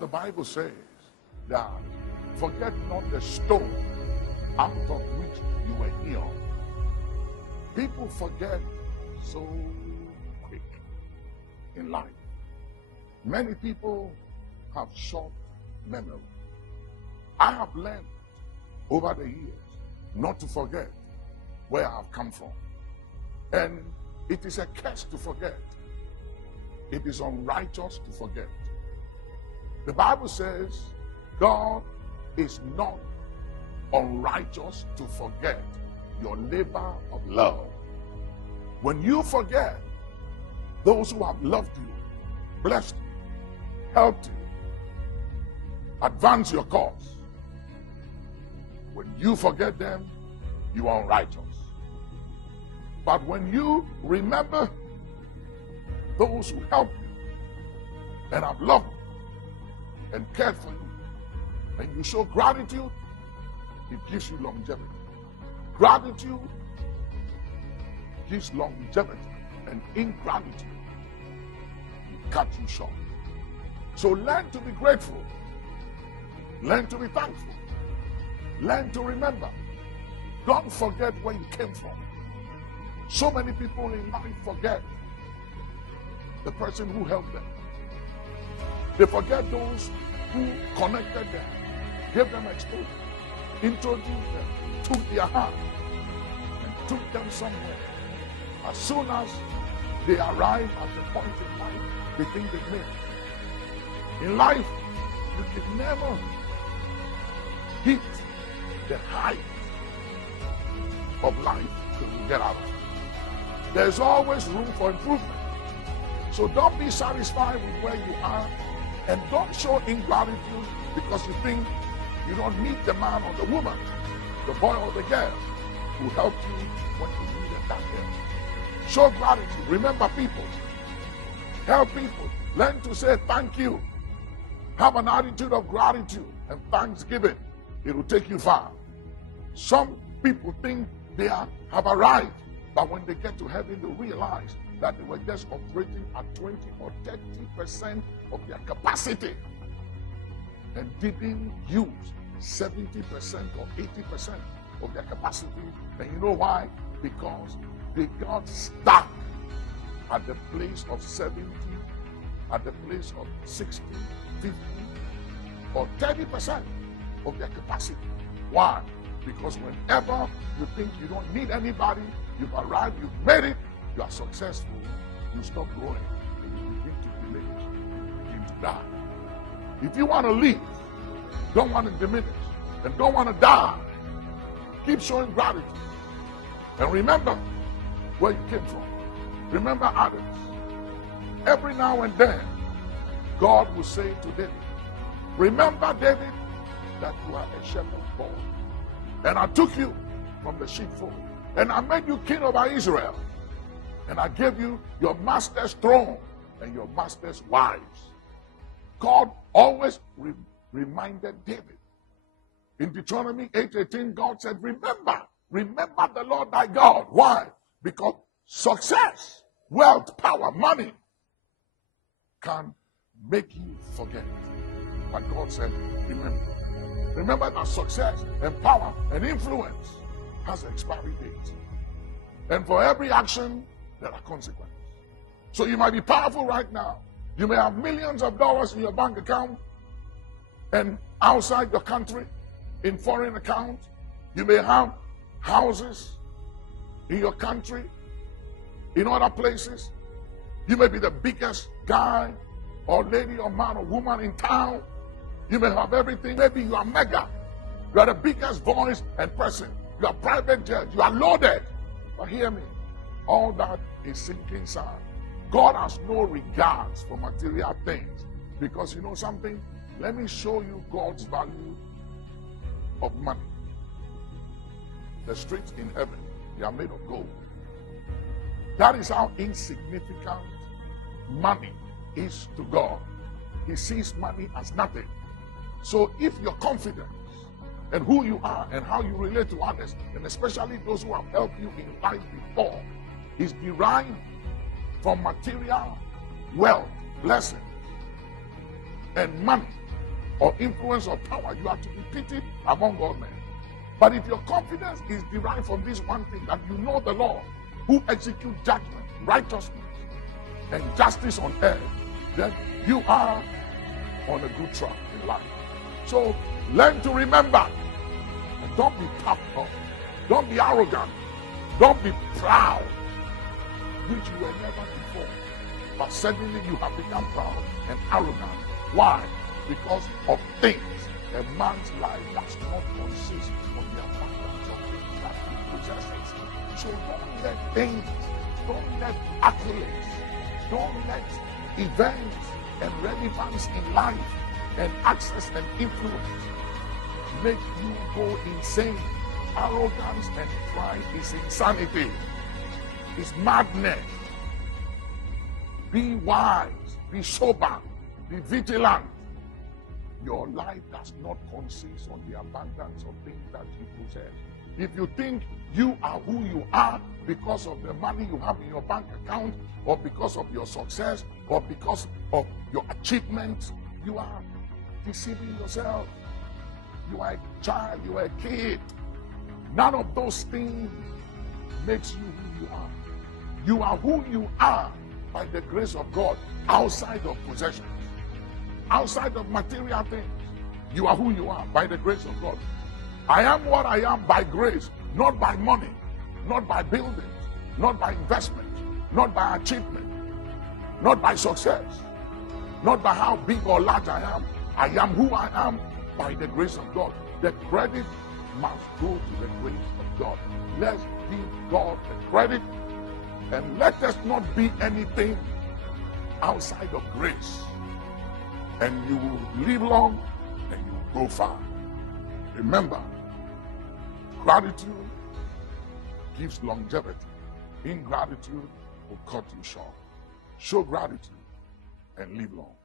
The Bible says that forget not the stone out of which you were healed. People forget so quick in life. Many people have short memory. I have learned over the years not to forget where I have come from. And it is a curse to forget. It is unrighteous to forget. The Bible says God is not unrighteous to forget your labor of love. When you forget those who have loved you, blessed you, helped you, advance your cause, when you forget them, you are unrighteous. But when you remember those who helped you and have loved you and cared for you, and you show gratitude, it gives you longevity. Gratitude gives longevity, and ingratitude will cut you short. So learn to be grateful. Learn to be thankful. Learn to remember. Don't forget where you came from. So many people in life forget the person who helped them. They forget those who connected them, gave them exposure, introduced them, took their hand, and took them somewhere. As soon as they arrive at the point in life, they think they've made it. In life, you can never hit the height of life till you get out of it. There's always room for improvement. So don't be satisfied with where you are, and don't show ingratitude because you think you don't meet the man or the woman, the boy or the girl who helped you when you needed that help. Show gratitude. Remember people. Help people. Learn to say thank you. Have an attitude of gratitude and thanksgiving. It will take you far. Some people think they have arrived, but when they get to heaven, they realize that they were just operating at 20 or 30% of their capacity and didn't use 70% or 80% of their capacity. And you know why? Because they got stuck at the place of 70, at the place of 60, 50, or 30% of their capacity. Why? Because whenever you think you don't need anybody, you've arrived, you've made it, you are successful, you stop growing, and you begin to diminish, you begin to die. If you want to live, don't want to diminish, and don't want to die, keep showing gratitude. And remember where you came from. Remember others. Every now and then, God will say to David, remember, David, that you are a shepherd boy. And I took you from the sheepfold, and I made you king over Israel. And I gave you your master's throne and your master's wives. God always reminded David. In Deuteronomy 8:18, God said, remember the Lord thy God. Why? Because success, wealth, power, money can make you forget. But God said, remember. Remember that success and power and influence has an expiry date. And for every action, there are consequences. So you might be powerful right now. You may have millions of dollars in your bank account and outside your country, in foreign accounts. You may have houses in your country, in other places. You may be the biggest guy or lady or man or woman in town. You may have everything. Maybe you are mega. You are the biggest voice and person. You are private jet. You are loaded. But hear me. All that is sinking sand. God has no regards for material things. Because you know something? Let me show you God's value of money. The streets in heaven, they are made of gold. That is how insignificant money is to God. He sees money as nothing. So if your confidence and who you are and how you relate to others, and especially those who have helped you in life before, is derived from material wealth, blessings, and money, or influence or power, you are to be pitied among all men. But if your confidence is derived from this one thing, that you know the Lord, who executes judgment, righteousness, and justice on earth, then you are on a good track in life. So learn to remember, and don't be puffed up, don't be arrogant, don't be proud, which you were never before. But suddenly you have become proud and arrogant. Why? Because of things. A man's life does not consist on the abundance of things that he possesses. So don't let things, don't let accolades, don't let events and relevance in life and access and influence make you go insane. Arrogance and pride is insanity. It's madness. Be wise, be sober, be vigilant. Your life does not consist on the abundance of things that you possess. If you think you are who you are because of the money you have in your bank account, or because of your success, or because of your achievements, you are deceiving yourself. You are a child, you are a kid. None of those things makes you who you are. You are who you are by the grace of God, outside of possessions, outside of material things. You are who you are by the grace of God. I am what I am by grace, not by money, not by buildings, not by investment, not by achievement, not by success, not by how big or large I am. I am who I am by the grace of God. The credit must go to the grace of God. Let's give God the credit, and let us not be anything outside of grace. And you will live long and you will go far. Remember, gratitude gives longevity. Ingratitude will cut you short. Show gratitude and live long.